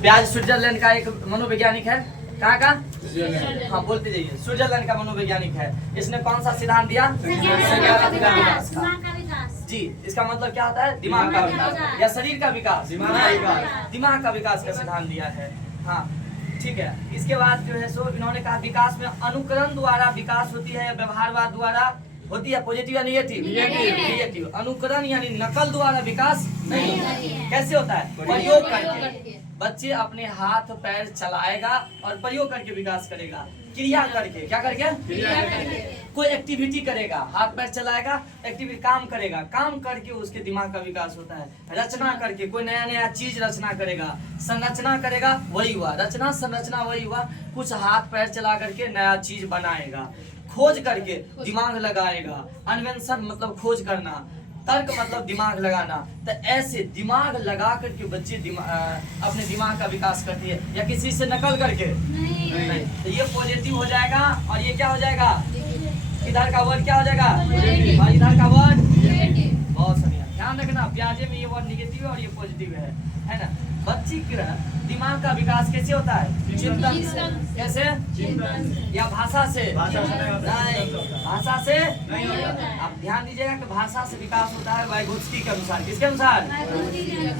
ब्याज स्विट्जरलैंड का एक मनोवैज्ञानिक है। कहाँ का? हाँ बोलते जाइए। स्विट्जरलैंड का मनोवैज्ञानिक है। इसने कौन सा सिद्धांत दिया? संज्ञानात्मक विकास का। जी, इसका मतलब क्या होता है? दिमाग का विकास या शरीर का विकास? दिमाग का विकास का सिद्धांत दिया है। हाँ ठीक है। इसके बाद जो है सो इन्होंने कहा विकास में अनुकरण द्वारा विकास होती है या व्यवहारवाद द्वारा होती है। पॉजिटिव या निगेटिव? निगेटिव। अनुकरण यानी नकल द्वारा विकास नहीं होता। कैसे होता है? प्रयोग करके। बच्चे अपने हाथ पैर चलाएगा और प्रयोग करके विकास करेगा। क्रिया करके, क्या करके? कोई एक्टिविटी करेगा, हाथ पैर चलाएगा, एक्टिविटी काम करेगा, काम करके उसके दिमाग का विकास होता है। रचना करके कोई नया नया चीज रचना करेगा, संरचना करेगा, वही हुआ रचना, संरचना वही हुआ। कुछ हाथ पैर चला करके नया चीज बनाएगा। खोज करके दिमाग लगाएगा। अन्वेषण मतलब खोज करना, तर्क मतलब दिमाग लगाना। तो ऐसे दिमाग लगा करके बच्चे अपने दिमाग का विकास करती है। या किसी से नकल करके नहीं। तो ये पॉजिटिव हो जाएगा और ये क्या हो जाएगा? इधर का वर्ड क्या हो जाएगा? और इधर का वर्ड बहुत बढ़िया। ध्यान रखना, प्याजे में ये वर्ड निगेटिव है और ये पॉजिटिव है ना। बच्ची का दिमाग का विकास कैसे होता है? चिंतन से। कैसे? या भाषा से? नहीं, भाषा से नहीं होता। आप ध्यान दीजिएगा कि भाषा से विकास होता है वाइगोत्स्की के अनुसार। किसके अनुसार?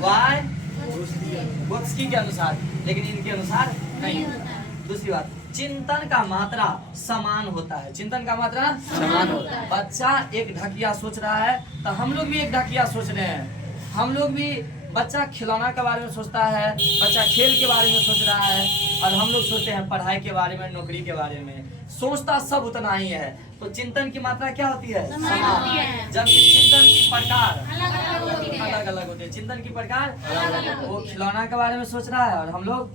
वाइगोत्स्की के अनुसार, लेकिन इनके अनुसार नहीं होता। दूसरी बात, चिंतन का मात्रा समान होता है। चिंतन का मात्रा समान होता है। बच्चा एक ढकिया सोच रहा है तो हम लोग भी एक ढकिया सोच रहे हैं। हम लोग भी, बच्चा खिलौना के बारे में सोचता है, बच्चा खेल के बारे में सोच रहा है, और हम लोग सोचते हैं पढ़ाई के बारे में, नौकरी के बारे में। सोचता सब उतना ही है। तो चिंतन की मात्रा क्या होती है? समान। जबकि चिंतन की प्रकार अलग अलग होते हैं। चिंतन की प्रकार वो खिलौना के बारे में सोच रहा है और हम लोग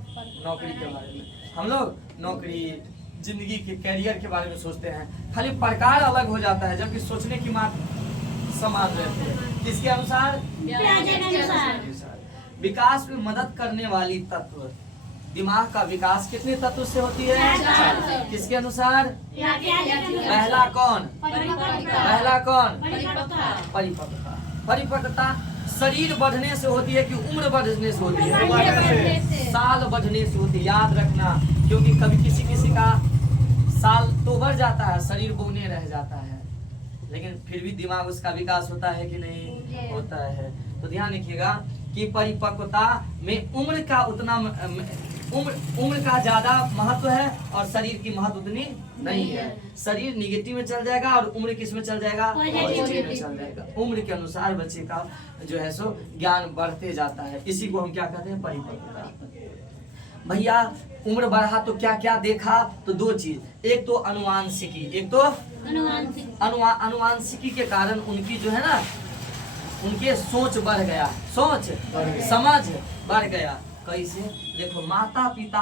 नौकरी के बारे में, हम लोग नौकरी, जिंदगी के कैरियर के बारे में सोचते हैं। खाली प्रकार अलग हो जाता है, जबकि सोचने की मात्रा समान रहती है। किसके अनुसार? विकास में मदद करने वाली तत्व। दिमाग का विकास कितने तत्व से होती है? किसके अनुसार? पहला कौन? पहला कौन? परिपक्वता। परिपक्वता शरीर बढ़ने से होती है कि उम्र बढ़ने से होती है? साल बढ़ने से होती है। याद रखना, क्योंकि कभी किसी का साल तो बढ़ जाता है, शरीर बौने रह जाता है, लेकिन फिर भी दिमाग उसका विकास होता है कि नहीं होता है। तो ध्यान रखिएगा कि परिपक्वता में उम्र का उतना उम्र का ज्यादा महत्व है और शरीर की महत्व उतनी नहीं है। शरीर निगेटिव में चल जाएगा और उम्र किस में चल जाएगा? पॉजिटिव में चल जाएगा। उम्र के अनुसार बच्चे का जो है सो ज्ञान बढ़ते जाता है। इसी को हम क्या कहते हैं? परिपक्वता। भैया उम्र बढ़ा तो क्या क्या देखा? तो दो चीज, एक तो अनुवांशिकी, एक तो अनुवांशिकी के कारण उनकी जो है ना, उनके सोच बढ़ गया, सोच समझ बढ़ गया। कैसे? देखो, माता पिता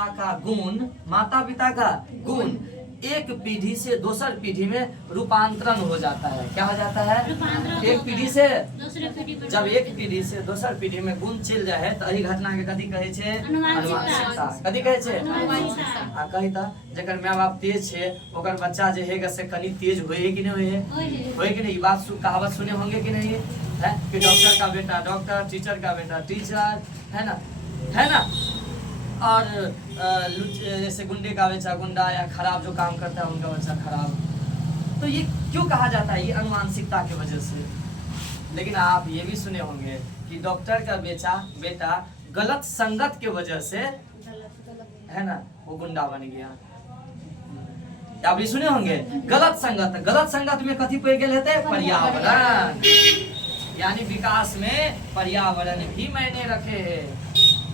का गुण एक पीढ़ी से दूसर पीढ़ी में रूपांतरण हो जाता है। क्या हो जाता है? एक पीढ़ी से जब एक पीढ़ी से दोसर पीढ़ी में गुण चल जाए तो एही घटना के कथी कहे छे? अनुवांशिकता। कथी कहे छे? आ कही त जकर माय बाप तेज छे ओकर बच्चा जे हेगा से कनी तेज होए कि नहीं होए कि नहीं? ई बात कहावत सुने होंगे कि नहीं है कि डॉक्टर का बेटा डॉक्टर, टीचर का बेटा टीचर, है ना। और जैसे गुंडे का बच्चा गुंडा, या खराब जो काम करता है उनका बच्चा खराब। तो ये क्यों कहा जाता है? ये अनुवांशिकता की वजह से। लेकिन आप ये भी सुने होंगे कि डॉक्टर का बेटा गलत संगत के वजह से, है ना, वो गुंडा बन गया। आप भी सुने होंगे गलत संगत में कथी पे गेल हेते? पर्यावरण। यानी विकास में पर्यावरण भी मैंने रखे है।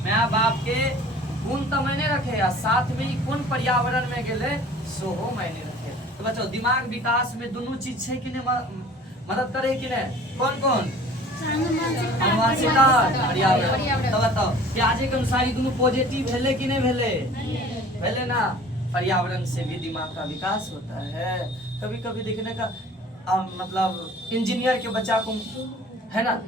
माँ बाप के गुण तो मैंने रखे, साथ में ही कौन पर्यावरण में गेले सो हो मैंने रखे। तो बच्चों, दिमाग विकास में दोनों चीज है कि नहीं, मदद करे कि नहीं? कौन? अनुवांशिकता, पर्यावरण। तो बताओ, प्याजे के अनुसार दोनों पॉजिटिव भेले कि नहीं भेले ना? पर्यावरण से भी दिमाग का विकास होता है। कभी कभी देखने का मतलब इंजीनियर के बच्चा को, है ना,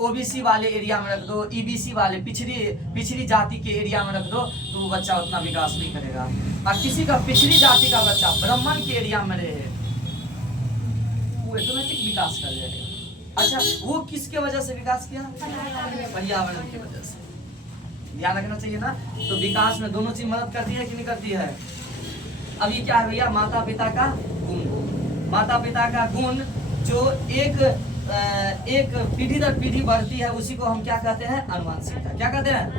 ओबीसी वाले एरिया में रख दो, ईबीसी वाले पिछड़ी जाति के एरिया में रख दो, तो वो बच्चा उतना विकास नहीं करेगा। और किसी का पिछड़ी जाति का बच्चा ब्राह्मण के एरिया में रहे, वो ऑटोमेटिक विकास कर जाएगा। अच्छा, वो किसके वजह से विकास किया? पर्यावरण की वजह से। ध्यान रखना चाहिए ना। तो विकास में दोनों चीज मदद करती है कि नहीं करती है। अब ये क्या है भैया, माता पिता का गुण। माता पिता का गुण जो एक पीढ़ी दर पीढ़ी बढ़ती है, उसी को हम क्या कहते हैं, अनुवांशिकता। क्या कहते हैं,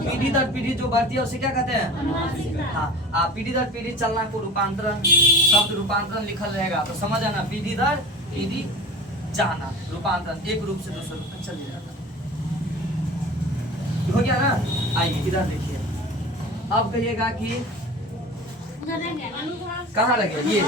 पीढ़ी दर पीढ़ी जो बढ़ती है उसे क्या कहते हैं। हाँ, पीढ़ी दर पीढ़ी चलना को रूपांतरण, शब्द रूपांतरण लिखल रहेगा तो समझ आना, पीढ़ी दर पीढ़ी जाना, रूपांतरण एक रूप से दूसरे रूप में चली जाना। हो गया ना। आइए इधर देखिए, अब कहिएगा कि कहाँ लगे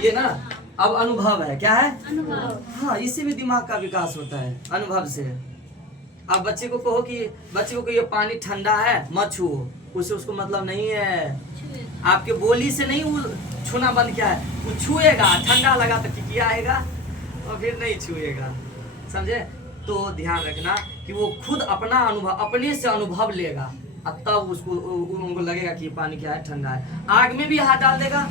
ये ना। अब अनुभव है, क्या है अनुभव। हाँ, इसी में दिमाग का विकास होता है, अनुभव से। अब बच्चे को कहो कि बच्चे को ये पानी ठंडा है मत छुओ, उसे उसको मतलब नहीं है, आपके बोली से नहीं वो छूना बंद किया है, वो छुएगा, ठंडा लगा तो टिकिया आएगा और फिर नहीं छुएगा, समझे। तो ध्यान रखना कि वो खुद अपना अनुभव, अपने से अनुभव लेगा, अब तब उसको उनको लगेगा कि पानी क्या है, ठंडा है। आग में भी हाथ डाल देगा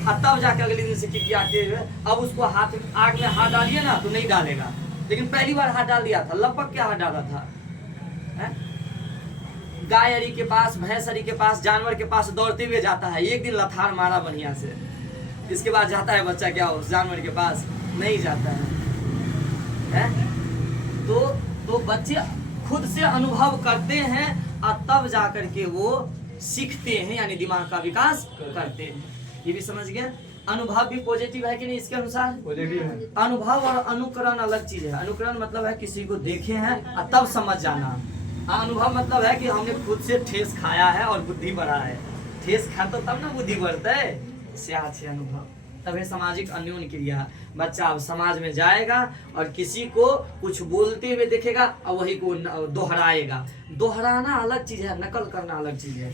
और तब जाके अगले दिन से किकियाते हुए, अब उसको हाथ आग में हाथ डालिए ना तो नहीं डालेगा, लेकिन पहली बार हाथ डाल दिया था, लपक के हाथ डाला था। गाय अरी के पास, भैंस अरी के पास, जानवर के पास दौड़ते हुए जाता है, एक दिन लथार मारा बढ़िया से, इसके बाद जाता है बच्चा क्या उस जानवर के पास, नहीं जाता है। तो बच्चे खुद से अनुभव करते हैं और तब जाकर के वो सीखते हैं, यानी दिमाग का विकास करते हैं। ये भी समझ गए। अनुभव भी पॉजिटिव है कि नहीं, इसके अनुसार पॉजिटिव है। अनुभव और अनुकरण अलग चीज है। अनुकरण मतलब है किसी को देखे हैं और तब समझ जाना। अनुभव मतलब है कि हमने खुद से ठेस खाया है और बुद्धि बढ़ा है, ठेस खा तो तब ना बुद्धि बढ़ता है, से अच्छे अनुभव। तब है सामाजिक अन्योन्य क्रिया। बच्चा अब समाज में जाएगा और किसी को कुछ बोलते हुए देखेगा और वही को दोहराएगा। दोहराना अलग चीज है, नकल करना अलग चीज है।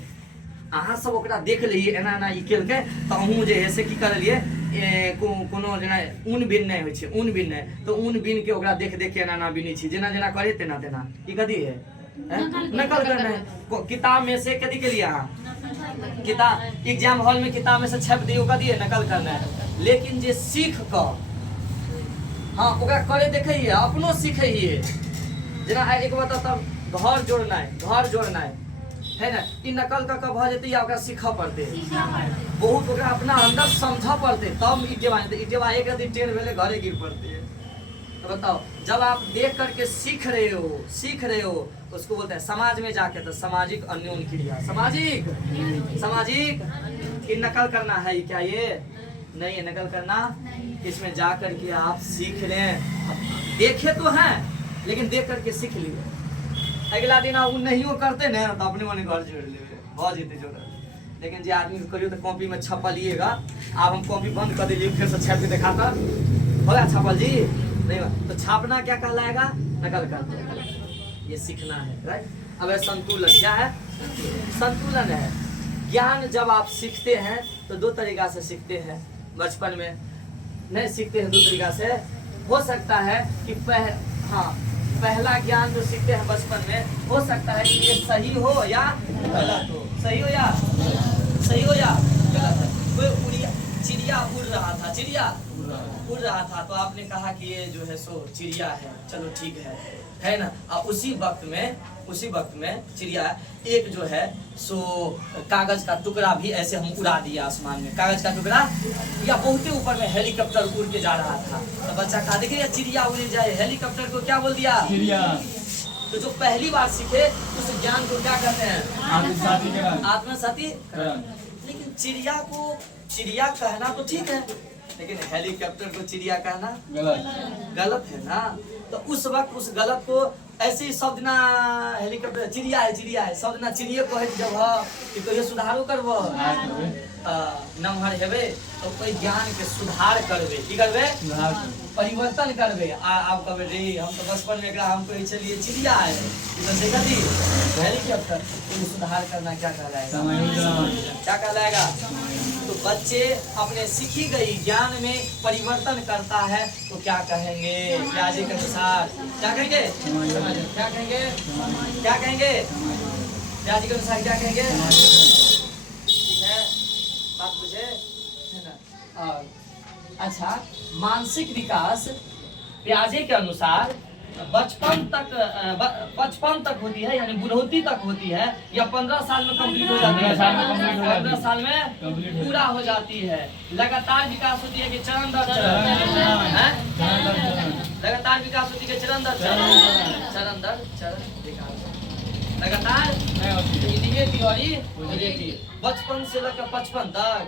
अहाँ सब ओकरा देख लिए एना एना ई केलकै तो अहूँ जे है से की करलिए, कोनो जेना ऊन बिननाइ होइ छै, ऊन बिननाइ तो ऊन बिन के ओकरा देख देख के एना एना बिनै छी, जेना जेना करे तेना तेना। ई कथी है, नकल करना है। किताब में से कथी के लिए अहाँ, किताब एग्जाम हॉल में किताब में से छाप दियो, कथी है, नकल करना है। लेकिन जे सीख कर हाँ ओकरा करे देखिए, अपनो सीखिए। जेना एक बात तब घर जोड़नाइ, घर जोड़नाइ है ना, ई नकल का भ जेतै या ओकरा सीखऽ पड़तै, बहुत ओकरा अपना अंदर समझऽ पड़तै तब ईटेवा जेतै। ईटेवा एक रति टेढ़ भेलै घरे गिर पड़तै। तो बताओ, जब आप देख करके सीख रहे हो उसको बोलते हैं समाज में जाके, तो सामाजिक अन्योन्य क्रिया। सामाजिक कि नकल करना है क्या, ये नहीं है नकल करना। इसमें जा करके आप सीख लें, देखे तो हैं लेकिन देख करके सीख लिए। अगला दिन आप नहीं करते ना तो अपने मन घर जोड़ ले बहुत जेते जोड़। लेकिन जो आदमी करियो तो कॉपी में छपलिएगा, अब हम कॉपी बंद कर दिए फिर से छाप के दिखाता होगा छापल जी नहीं, तो छापना क्या कहलाएगा, नकल करना। ये सीखना है, राइट। अब संतुलन क्या है, संतुलन है। ज्ञान जब आप सीखते हैं तो दो तरीका से सीखते हैं। बचपन में नहीं सीखते हैं, दो तरीका से हो सकता है कि पहला ज्ञान जो सीखते हैं बचपन में, हो सकता है कि ये सही हो या गलत हो, सही हो या गलत है। कोई चिड़िया उड़ रहा था, चिड़िया उड़ रहा था तो आपने कहा कि ये जो है सो चिड़िया है, चलो ठीक है ना। और उसी वक्त में चिड़िया एक जो है सो कागज का टुकड़ा भी ऐसे हम उड़ा दिया आसमान में, कागज का टुकड़ा या बहुत ऊपर में हेलीकॉप्टर उड़ के जा रहा था। तो बच्चा कहा देखिए चिड़िया उड़ जाए, हेलीकॉप्टर को क्या बोल दिया, चिड़िया। तो जो पहली बार सीखे उस ज्ञान को क्या कहते हैं, आत्मसाती। लेकिन चिड़िया को चिड़िया कहना तो ठीक है, लेकिन हेलीकॉप्टर को चिड़िया कहना गलत है ना। तो उस वक्त उस गलत को ऐसे ही शब्द ना हेलीकॉप्टर चिड़िया है शब्द ना चिड़िया कहे जब कि कहियो सुधारो करबो नमहर हेबे तो कोई ज्ञान के सुधार करबे, की करबे, परिवर्तन करबे। आप कहबे रे हम तो बचपन में हम कहे चलिए चिड़िया है तो से कथी हेलीकॉप्टर, तो सुधार करना क्या कहलाएगा, क्या कहलाएगा। तो बच्चे अपने सीखी गई ज्ञान में परिवर्तन करता है तो क्या कहेंगे, प्याजे के अनुसार क्या कहेंगे, क्या कहेंगे, क्या कहेंगे, प्याजे के अनुसार क्या कहेंगे, ठीक है, बात बुझे है ना। और अच्छा, मानसिक विकास प्याजे के अनुसार बचपन तक होती है, यानी बुढ़ौती तक होती है, या 15 साल में कंप्लीट हो जाती है? 15 साल में पूरा हो जाती है। लगातार विकास होती है कि चरण दर चरण? लगातार विकास होती है चरण दर चरण? चरण दर चरण विकास लगातार। बचपन से लेकर 55 तक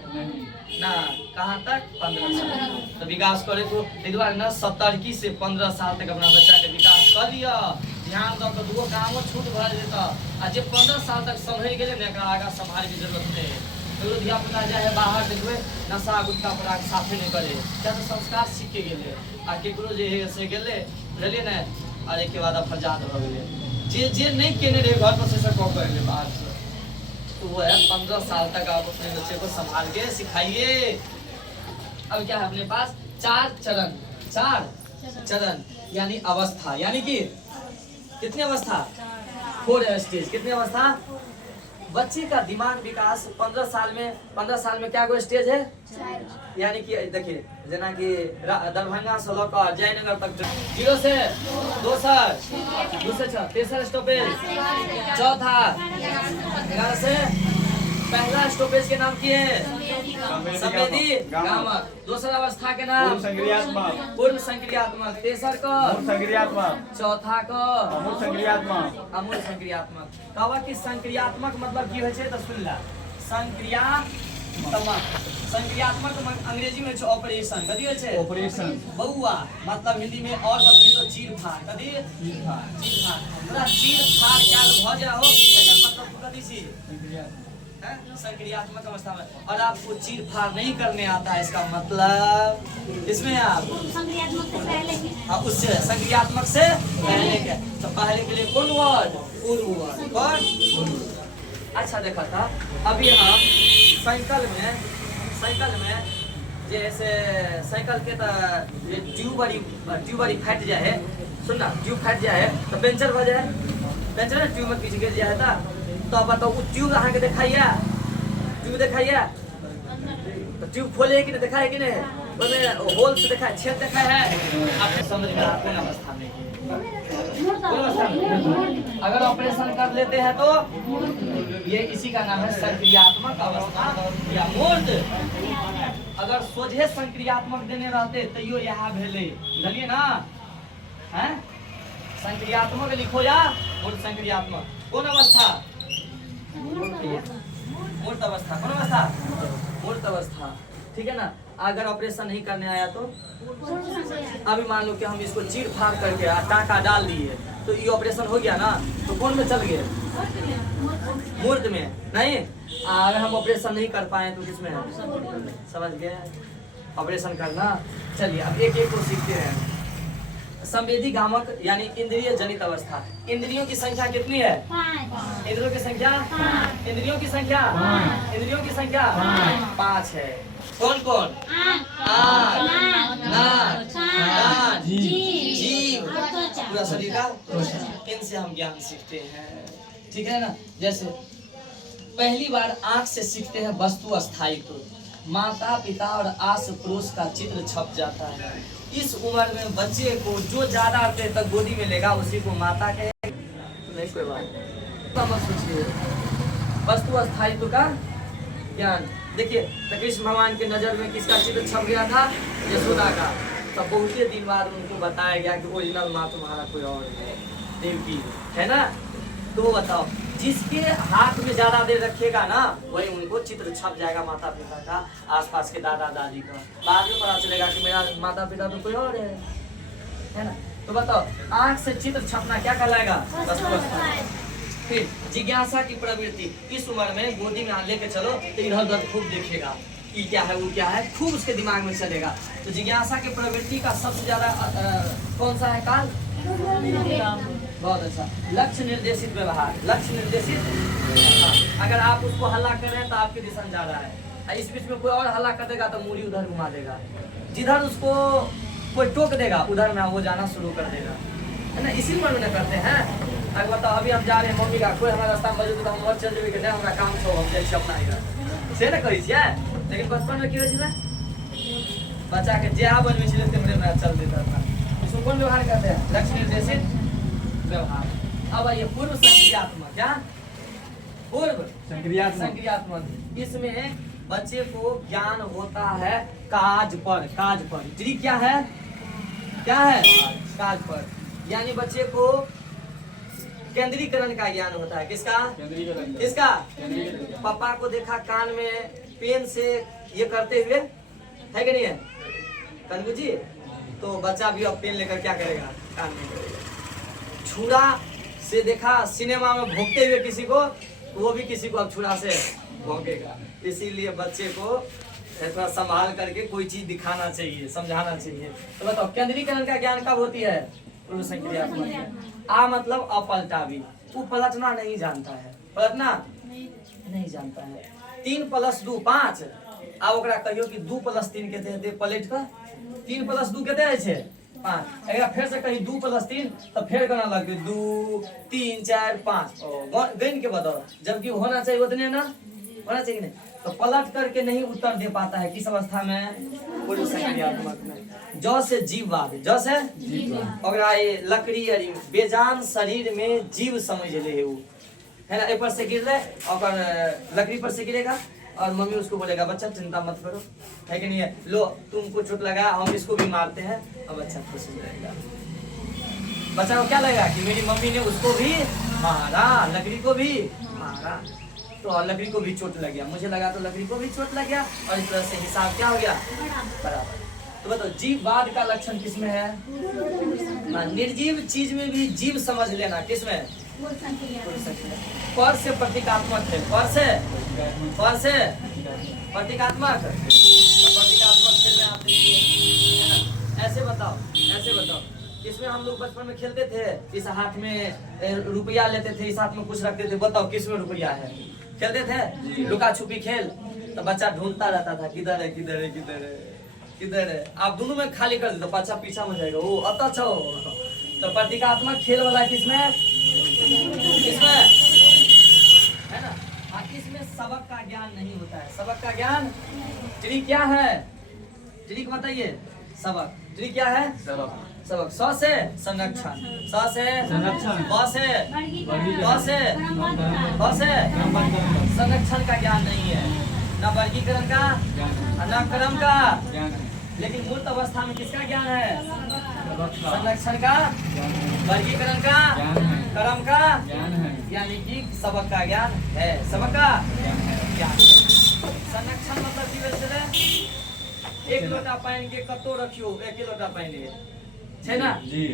ना, कहाँ तक? 15 साल। तो विकास करे तो द्वारा ना 70 से 15 साल तक अपना बच्चा के विकास कर दिया। ध्यान दो तो दूगो कामो छूट भर देता। आ जे 15 साल तक संभल गए ने, एकरा आगा संभाल के जरूरत नहीं। तो धिया पुता जाए बाहर देखबे नशा गुटखा पराग साफे नहीं करे, क्या तो संस्कार सीख के गेले। आ केकरो जे है से गेले बुझलिए ना, और एक के बाद फरजाद हो गेले। जे नहीं केने रहे घर पर से सब कह ले बाहर से, तो वो है 15 साल तक आप अपने बच्चे को संभाल के सिखाइए। अब क्या है अपने पास? 4 चरण। 4 चरण यानी अवस्था, यानी कि कितनी अवस्था? 4 स्टेज। कितनी अवस्था? बच्चे का दिमाग विकास 15 साल में क्या कोई स्टेज है? यानी कि देखिए जना कि दरभंगा से लेकर जयनगर तक 0 से 2 से 6 3 स्टॉपेज, चौथा 11 से पहला स्टॉपेज के नाम की है संवेदी गामक। दूसरा अवस्था के नाम पूर्व संक्रियात्मक, तेसर को संक्रियात्मक, चौथा को अमूल संक्रियात्मक। कहवा कि संक्रियात्मक मतलब की होय छै त सुन ला। संक्रियात्मक अंग्रेजी में ऑपरेशन, कथी होय छै? ऑपरेशन। बउआ मतलब हिंदी में और मतलब तो चीर फाड़, कथी? चीर फाड़। पूरा चीर फाड़ कैल भ जा हो, एकर मतलब कथी छी? संक्रियात्मक अवस्था में। और आपको चीर फाड़ नहीं करने आता है, इसका मतलब इसमें आप उससे संक्रियात्मक से पहले के, तो पहले के लिए कौन वर्ड? पूर्व वर्ड। कौन? अच्छा देखा था अभी हम साइकिल में जैसे साइकिल के ट्यूबरी फट जाए है, सुन ना, ट्यूब फट जाए है तो पंचर हो जाए, पंचर ट्यूब में पीछे गिर जाए था, तो बताओ वो ट्यूब अहाँ के दिखाइए, ट्यूब दिखाइए तो ट्यूब खोले कि नहीं, दिखाए कि नहीं? उसमें होल से दिखाए, छेद दिखाए है। आपको समझ में कौन अवस्था में? अगर ऑपरेशन कर लेते हैं तो ये इसी का नाम है संक्रियात्मक अवस्था या मूर्त। अगर सोझे संक्रियात्मक देने रहते तो यो यहाँ भेले, बुझलिए ना? हैं संक्रियात्मक लिखो या मूर्त संक्रियात्मक। कौन अवस्था? मूर्त अवस्था। कौन अवस्था? मूर्त अवस्था। ठीक है ना? अगर ऑपरेशन नहीं करने आया तो अभी मान लो कि हम इसको चीर फाड़ करके टाका डाल दिए तो ये ऑपरेशन हो गया ना, तो कौन में चल गए? मूर्त में। नहीं, अगर हम ऑपरेशन नहीं कर पाए तो किसमें है? समझ गए? ऑपरेशन करना। चलिए अब एक एक को सीखते हैं। संवेदी गामक यानी इंद्रिय जनित अवस्था। इंद्रियों की संख्या कितनी है? 5। इंद्रियों की संख्या? 5। इंद्रियों की संख्या? 5। इंद्रियों की संख्या? 5 है। कौन कौन? आँख, नाक, कान, जीभ, पूरा शरीर का। इनसे हम ज्ञान सीखते हैं, ठीक है ना? जैसे पहली बार आँख से सीखते हैं वस्तु स्थायित्व। माता पिता और आस पड़ोस का चित्र छप जाता है। इस उम्र में बच्चे को जो ज्यादा देर तक गोदी में लेगा उसी को माता कहे। नहीं कोई बात मत सोचिए। वस्तु स्थायित्व का ज्ञान। देखिए तो कृष्ण भगवान के नजर में किसका चित्र छप गया था? यशोदा का। तो बहुत ही दिन बाद उनको बताया गया कि ओरिजिनल माँ तुम्हारा कोई और है, देवकी है ना। तो बताओ जिसके हाथ में ज्यादा देर रखेगा ना वही उनको चित्र छप जाएगा माता पिता का, आसपास के दादा दादी का। बाद में पता चलेगा कि मेरा माता पिता तो कोई और है ना। तो बताओ आँख से चित्र छपना क्या कहलाएगा? फिर जिज्ञासा की प्रवृत्ति। इस उम्र में गोदी में लेके चलो तो इधर उधर खूब देखेगा, ये क्या है वो क्या है, खूब उसके दिमाग में चलेगा। तो जिज्ञासा की प्रवृत्ति का सबसे ज्यादा कौन सा है काल? बहुत अच्छा। लक्ष्य निर्देशित व्यवहार। लक्ष्य निर्देशित। हाँ। अगर आप उसको हल्ला कर रहे हैं तो आपके दिशा जा रहा है, इस बीच में कोई और हल्ला कर देगा तो मूरी उधर घुमा देगा। जिधर उसको कोई टोक देगा उधर में वो जाना शुरू कर देगा, है ना। इसी पर उन्हें करते हैं। अगर बताओ अभी हम जा रहे हैं, मम्मी का कोई हमारा रास्ता में मौजूद तो हम और चल जाए कि नहीं हमारा काम छो हम जाए अपना ही से ना कही छियै। लेकिन बचपन में की होइ छलै बच्चा के जे बनबै छलै तेमरे में चल देता था। इसको कौन व्यवहार कहते हैं? लक्ष्य निर्देशित व्यवहार। अब आइए पूर्व संक्रियात्मक। क्या? पूर्व संक्रियात्मक। इसमें बच्चे को ज्ञान होता है काज पर। काज पर जी क्या है? क्या है? काज पर। यानी बच्चे को केंद्रीकरण का ज्ञान होता है। किसका? किसका? पापा को देखा कान में पेन से ये करते हुए, है कि नहीं है कनकू जी? तो बच्चा भी अब पेन लेकर क्या करेगा? कान में करेगा। छुरा से देखा सिनेमा में भोंकते हुए किसी को, तो वो भी किसी को अब छुरा से भोंकेगा। इसीलिए बच्चे को थोड़ा संभाल करके कोई चीज दिखाना चाहिए, समझाना चाहिए। तो बताओ केंद्रीकरण का ज्ञान कब होती है? पूर्व संक्रियात्मक। आ मतलब अपलटा भी। वो पलटना नहीं जानता है। पलटना नहीं जानता है। 3 + 2 5। अब ओकरा कहियो कि 2 + 3 कहते हैं पलट का 3 + 2 कहते हैं 5। अगर फिर से कहीं 2 + 3 तो फिर कहना लगे 2 3 4 5 गण के बताओ, जबकि होना चाहिए उतने ना, होना चाहिए नहीं। तो पलट करके नहीं उत्तर दे पाता है। किस अवस्था में? पूर्व संक्रियात्मक में। जौ से जीववाद। जौ से ओकरा ये लकड़ी अरी बेजान शरीर में जीव समझ ले वो, है ना? ए पर से गिर रहे और लकड़ी पर से गिरेगा और मम्मी उसको बोलेगा बच्चा चिंता मत करो, है कि नहीं है? लो तुमको चोट लगा, हम इसको भी मारते हैं। और बच्चा खुश हो जाएगा। बच्चा को क्या लगेगा कि मेरी मम्मी ने उसको भी मारा, लकड़ी को भी मारा, तो लकड़ी को भी चोट लग गया। मुझे लगा तो लकड़ी को भी चोट लग गया, और इस तरह से हिसाब क्या हो गया? बराबर। तो बताओ जीववाद का लक्षण किसमें है? निर्जीव चीज में भी जीव समझ लेना। किसमें? पर से प्रतीकात्मक है। पर से प्रतीकात्मक। प्रतीकात्मक खेल में आप देखिए, है ना? ऐसे बताओ, ऐसे बताओ। इसमें हम लोग बचपन में खेलते थे, इस हाथ में रुपया लेते थे, इस हाथ में कुछ रखते थे। बताओ किसमें रुपया है? खेलते थे लुका छुपी खेल। तो बच्चा ढूंढता रहता था किधर है, किधर है, किधर है, किधर है। आप दोनों में खाली कर दो, बच्चा पीछा हो जाएगा। वो अच्छा हो। तो प्रतीकात्मक खेल वाला किसमें? इसमें, है ना? इसमें सबक का ज्ञान नहीं होता है। सबक का ज्ञान ट्री क्या है? ट्री को बताइए। सबक ट्री क्या है? सबक। सबक स से संरक्षण, स से संरक्षण, ब से संरक्षण का ज्ञान नहीं है। न वर्गीकरण का, न क्रम का। लेकिन मूर्त अवस्था में किसका ज्ञान है? संरक्षण का, वर्गीकरण का, क्रम का, यानी कि सबक का ज्ञान है। सबक का ज्ञान। संरक्षण मतलब की वैसे एक लोटा पानी के कतो रखियो, एक लोटा पानी है ना जी।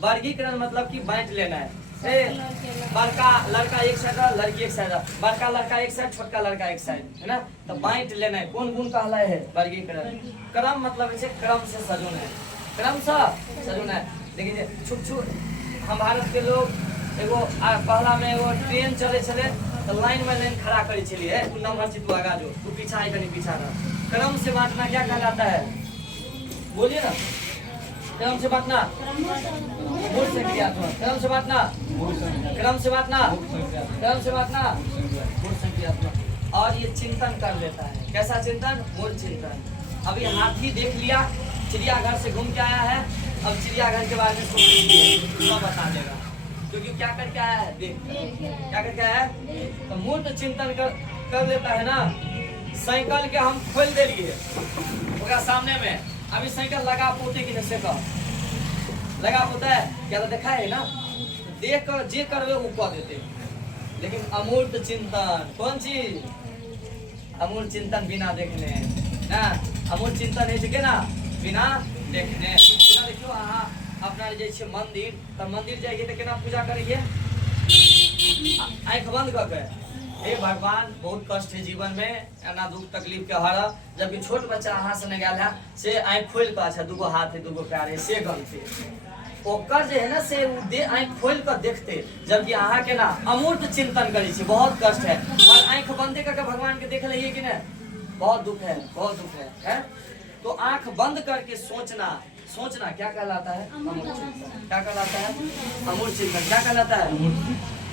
वर्गीकरण मतलब कि बांट लेना है। बड़का लड़का एक साइड, लड़की एक साइड, बड़का लड़का एक साइड, छोटका लड़का एक साइड, है ना? तो बांट लेना है। कौन गुण कहला है? वर्गीकरण। क्रम मतलब ऐसे क्रम से सजोना है, क्रम से सजोना है। देखिए छुप छुप हम भारत के लोग एगो पहला में एगो ट्रेन चले चले तो लाइन में लाइन खड़ा करे चलिए। तू नंबर से तू आगा जो, तू पीछा है कहीं पीछा रह। क्रम से बांटना क्या कहलाता है? बोलिए ना। क्रम से बांटना मूल संक्रियात्मक। क्रम से बांटना, क्रम से बांटना, क्रम से बांटना मूल संक्रियात्मक। और ये चिंतन कर लेता है। कैसा चिंतन? मूल चिंतन। अभी हाथी देख लिया, चिड़ियाघर से घूम के आया है, अब चिड़ियाघर के बारे में सब बता देगा, क्योंकि क्या करके आया है? देख क्या करके आया है? तो मूल चिंतन कर लेता है ना। साइकिल के हम खोल दे लिए ओकरा सामने में, अभी साइकिल लगा पोते की नशे का लगा पोता है क्या? तो देखा है ना, देख कर जे करवे वो कह देते। लेकिन अमूर्त चिंतन कौन चीज? अमूर्त चिंतन बिना देखने ना, अमूर्त चिंतन है के ना बिना देखने। देखियो अहाँ अपना जे मंदिर, तो मंदिर जाइए तो केना पूजा करिए? आँख बंद करके, हे भगवान बहुत कष्ट है जीवन में, एना दुख तकलीफ के हरा। जबकि छोट बच्चा अहाँ से न गया से आँख खोल के, अच्छा दूगो हाथ है दूगो पैर है से गलते ओकर जे है ना से दे आँख खोल कर देखते। जबकि अहाँ के ना अमूर्त चिंतन करी छी, बहुत कष्ट है। और आँख बंदे करके भगवान के देख लीजिए कि नहीं, बहुत दुख है, बहुत दुख है? तो आँख बंद करके सोचना, सोचना क्या कहलाता है? अमूर्त चिंतन। क्या कहलाता है? अमूर्त चिंतन। क्या कहलाता है?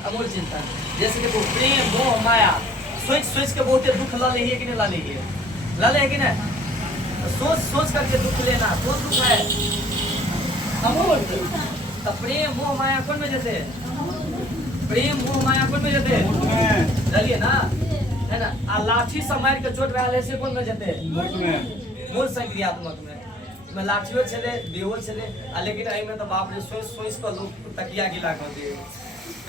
अमूल चिंतन। जैसे देखो प्रेम मोह माया सोच सोच के बहुत दुख ला लीजिए कि नहीं ला लीजिए? ला ले कि नहीं? तो सोच सोच करके दुख लेना कौन दुख है? अमूर्त। तो प्रेम मोह माया कौन में जते? प्रेम मोह माया कौन में जते? चलिए ना, है ना। आ लाठी से मार के चोट वाले से कौन में जते? मूल संक्रियात्मक में। मैं लाठियों चले देवो चले, लेकिन आई में तो बाप रे सोच को लोग तकिया गिला कर दिए,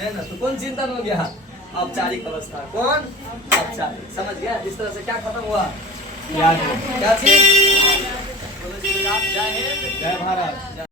है ना। तो कौन चिंतन हो गया? औपचारिक अवस्था। कौन? औपचारिक। समझ गया? इस तरह से क्या खत्म हुआ? क्या चीज? जय हिंद, जय भारत।